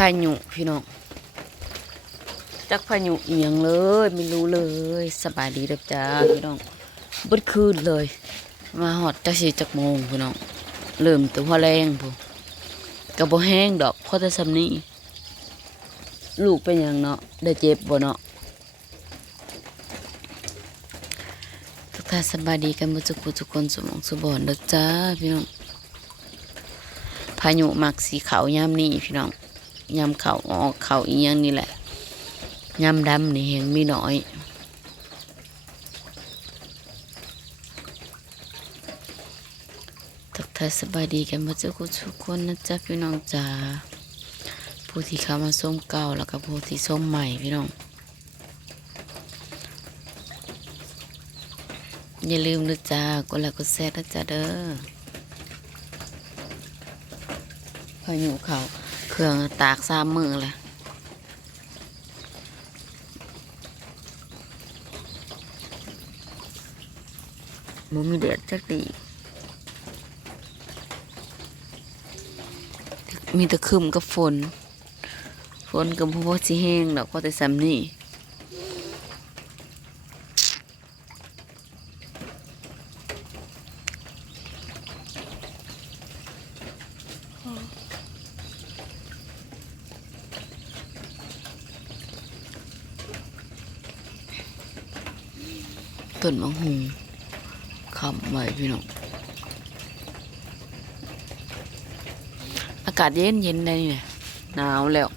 พายุพี่น้องจักพายุเอียงเลยไม่รู้เลยสบายดีเด้อจ้าพี่น้องเบิดคืนเลยมาหอดจักสิจักโมงพี่น้องเริ่มตัวหัวแรงพูกระโบแห้งดอกเพราะแต่สำนี้ลูกเป็นอย่างเนาะได้เจ็บบ่เนาะทุกท่านสบายดีกันหมดทุกคนสมองสมบูรณ์เด้อจ้าพี่น้องพายุมักสีขาวยามนี้พี่น้องยามเขาออกเขาอีหยังนี่แหละยามดำนี่เห็นมีน้อยทักทายสบายดีกันหมดทุกคนนะจ๊ะพี่น้องจ๋าผู้ที่เข้ามาส้มเก่าแล้วก็ผู้ที่ส้มใหม่พี่น้องอย่าลืมนะจ๊ะกดไลค์กดแชร์นะจ๊ะเด้อพายุเขาเครื่องตาก3 มื้อเลยบ่มีแดดจักดีมีแต่ครึ้มกับฝนกับพวกสิแห้งดอกพอแต่ซ้ำนี่ต้นมะฮุงคำไว้พี่น้องอากาศเย็นได้นี่หนาวแล้ว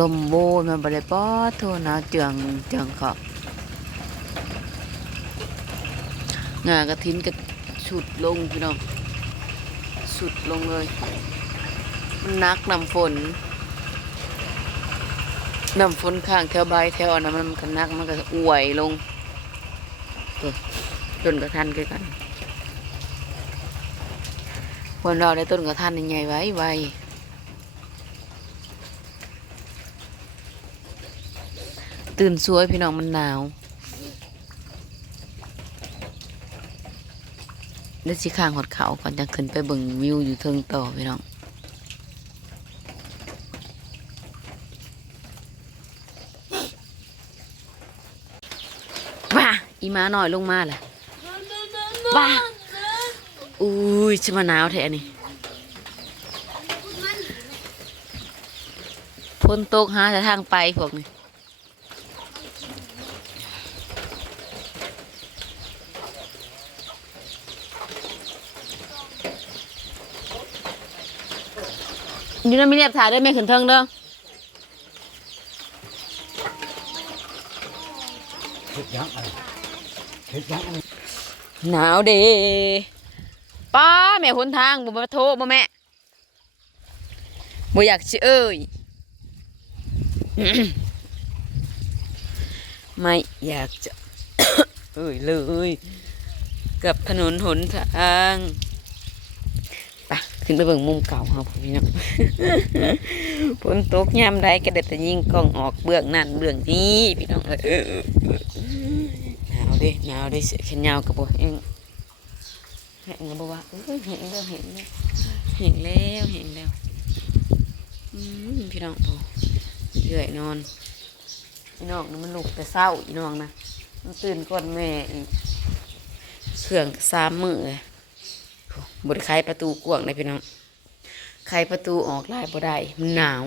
ลมโบยมาบริปอโทหนาวเจืองครับงากระทินก็สุดลงพี่น้องสุดลงเลยมันนักน้ำฝนข้างแถวใบแถวนั้นมันก็นักมันก็อวยลงต้นกระทันกันคนเราได้ต้นกระทันใหญ่ไว้ตื่นสวยพี่น้องมันหนาวเดี๋ยวสิข้างหดเขาก่อนจะขึ้นไปเบิ่งวิวอยู่เทิงต่อพี่น้องว้าอีม้าหน่อยลงมาแหละว้าอุ้ยชิมาหนาวแท้นี่พ้นตกหาแต่ทางไปพวกนี้อยู่นั่นมีเรียบถ่ายได้ไหมขึ้นเทิงเด้อหนาวเด้ป้าแม่หนทางบ่มาโทรบ่แม่บ่อยากสิเอ้ย ไม่อยากจะ เอ้ยเลยกับถนนหนทางไปขึ้นไปเบิ่งมุมเก่าครับพี่น้อง ฝนตกยามใดก็ได้แต่ยิงกล้องออกเบื้องนั่นเบื้องนี้พี่น้องเอ้ยหนาวเด้เสื้อแขนยาวกับบ่เองเห็นกับบ่ว่าเอ้ยเห็นแล้วพี่น้องโอ้เหนื่อยนอนพี่น้องนี่มันลุกแต่เศร้าพี่น้องนะมันตื่นก่อนแม่อีกเครื่อง3 มื้อเลยบริไขประตูกว้างเลยพี่น้องไขประตูออกได้บ่ได้มันหนาว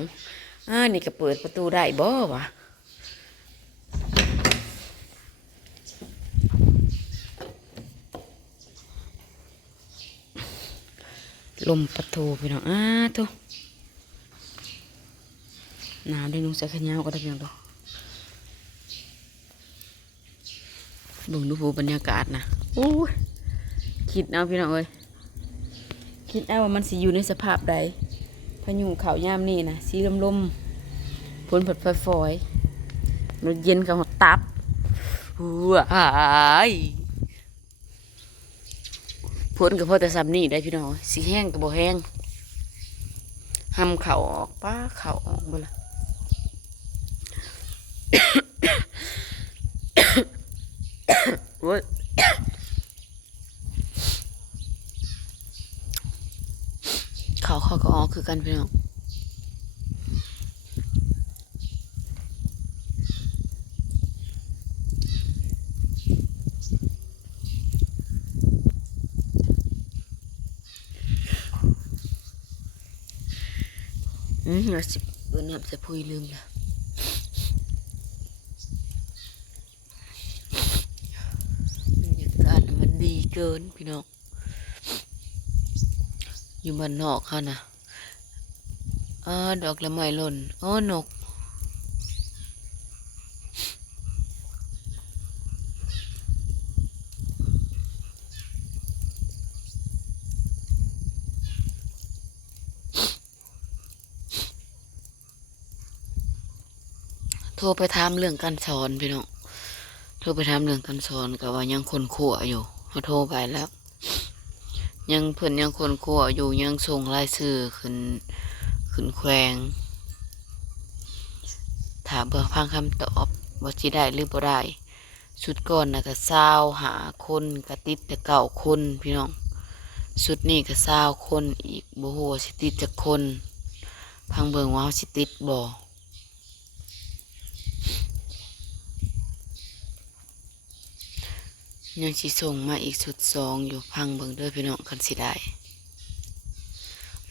นี่ก็เปิดประตูได้บ่วะลมประตูพี่น้องทุกหนาวได้นุ่งเสื้อแขนยาวก็ได้พี่น้องดูเบิ่งดูบรรยากาศนะโอ้ยคิดเอาพี่น้องเอ้ยคิดเอาว่ามันสิอยู่ในสภาพใดพายุเขายามนี่นะสีลมฝนผัดฝอยมันเย็นกับหัวตับว้ายฝนกับพอแต่ซ้ำนี่ได้พี่น้องสีแห้งกับบ่แห้งห้ำเข่าออกป้าเข่าออกบ่ละโว้ยเข่า เขาก็ออกคือกันพี่น้องเราสิเปิดน้ำจะพูยลืมละบรรยากาศมันดีเกินพี่น้องอยู่บ้านนอกค่ะนะดอกละไม้หล่นนกโทรไปถามเรื่องการสอนพี่น้องโทรไปถามเรื่องการสอนก็ว่ายังคนขั่วอยู่เขาโทรไปแล้วยังเพิ่นยังคนขั่วอยู่ยังส่งรายชื่อขึ้นแขวงถามเพื่อฟังคำตอบว่าสิได้หรือบ่ได้ชุดก่อนน่ะก็25 คนก็ติดแต่9 คนพี่น้องชุดนี้ก็20 คนอีกบ่ฮู้ว่าสิติดจักคนพังเบิ่งว่าเฮาสิติดบ่ยังสิส่งมาอีกชุด2อยู่พังเบิ่งเด้อพี่น้องคันสิได้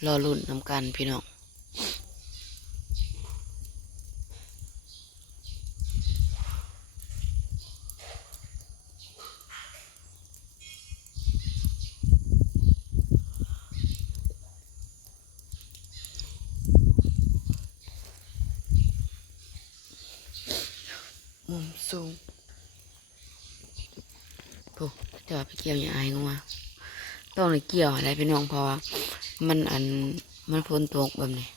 รอลุ้นนำกันพี่น้องมุมสูงโอ้จะไปเกี่ยวอย่างไรงัวต้องเลยเกี่ยวอะไรพี่น้องเพราะว่ามันฝนตกแบบนี้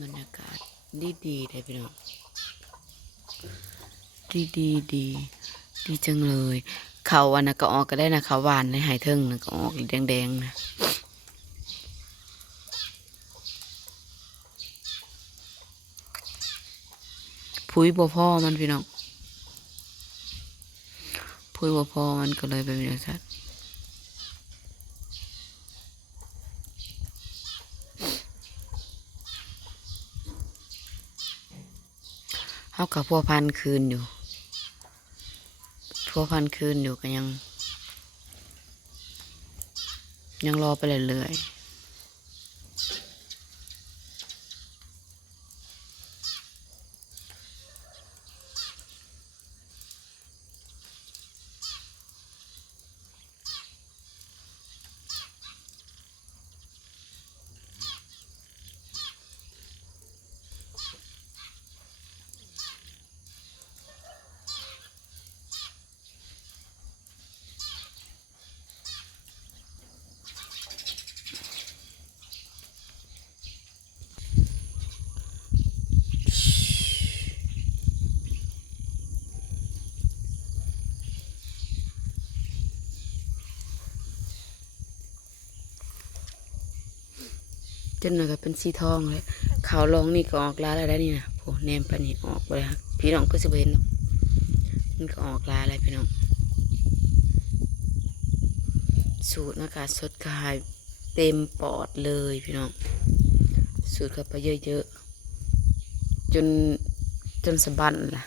บรรยากาศดีเลยพี่น้องดีจังเลยเขาอันนั้นก็ออกก็ได้นะเขาหวานในหายเทิงนะก็ออกแดงๆนะผุยบ่พ่อมันพี่น้องผุยบ่พ่อมันก็เลยเป็นอย่างนั้นเขากับพัวพันคืนอยู่พัวพันคืนอยู่ก็ยังรอไปเรื่อยๆจนหน่อยก็เป็นสีทองเลยขาวลองนี่ก็ออกลาแล้วได้นี่นะโอ้แนมไปนี่ออกไปเลยครับพี่น้องก็จะเห็นหรอกมันก็ออกลาอะไรพี่น้องสูดอากาศสดกายเต็มปอดเลยพี่น้องสูดเข้าไปเยอะๆจนสะบั้นล่ะ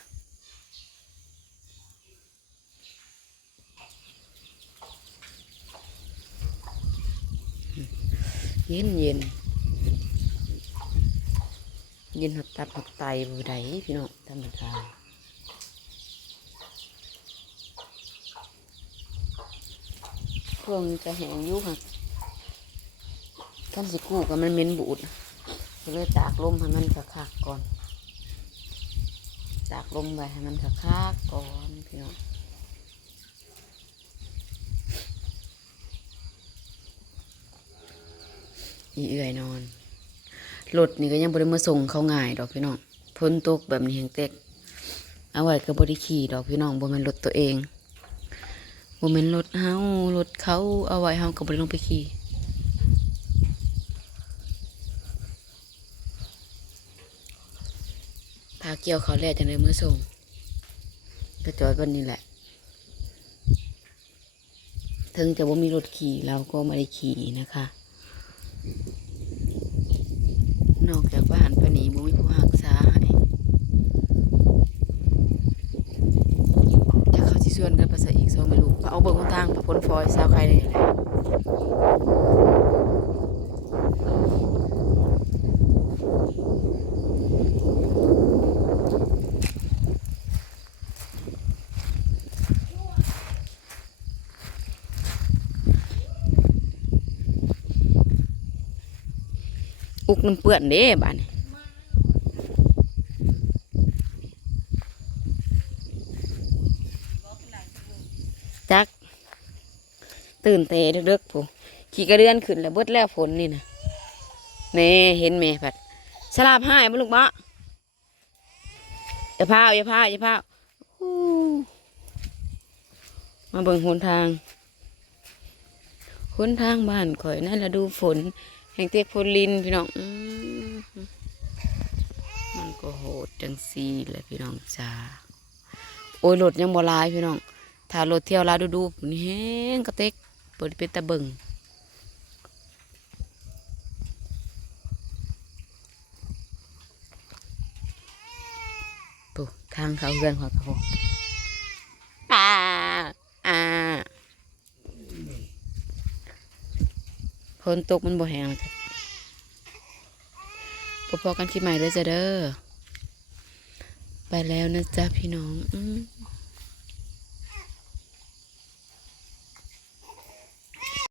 เย็นเย็นหัดตับหัดไตบูไดพี่น้องธรรมดาเพิ่งจะแห้งยุค่ะขั้นสิกู้กับมันเหม็นบูดก็เลยตากลมให้มันคักๆก่อนตากลมไว้ให้มันคักๆก่อนพี่น้องอีเอื่อยนอนรถนี่ก็ยังบริมาส่งเขาง่ายดอกพี่น้องพ้นตกแบบนี้แห้งเต็กเอาไว้ก็บริขี่ดอกพี่น้องบ่แม่นรถตัวเองบ่แม่นรถเฮารถเขาเอาไว้เฮาก็บริลงไปขี่พาเกี่ยวเขาแล่จังเลยมือส่งก็จอดวันนี้แหละถ ถึงจะว่ามีรถขี่เราก็ไม่ได้ขี่นะคะ นอกจากบ้านปานีบ่มีผู้หักษาให้จะเขาสิส่วนกันภาษาอีก2ไม่รู้เอาเบิ่งทางพระพ้นฟอยสาวใครได้แหละอุกน้ำเปื้อนเด้บ้านนี้จักตื่นเตะเด็กๆผู้ขี่กระเดือนขึ้นแล้วเบิดแล้วฝนนี่นะเน่เห็นแม่ผัดสลาบหายบ่ลูกบ่อย่าพาวอย่าพาวอย่าพาวอู้มาเบิ่งหนทางบ้านข่อยนั่นละดูฝนแห่งเตียกฝนลินพี่น้องมันก็โหดจังซีแหละพี่น้องจ้าโอ้ยรถยังบ่หลายพี่น้องถ้ารถเที่ยวลาดูๆนี่แห้งกระเต็กเปิดเป็นตะเบิ่งปุ๊ทางเขาเรือนของเขาอ่าอ่าฝนตกมันบ่แห้งเลยพอๆกันคลิปใหม่เลยจ้ะเด้อไปแล้วนะจ๊ะพี่น้อง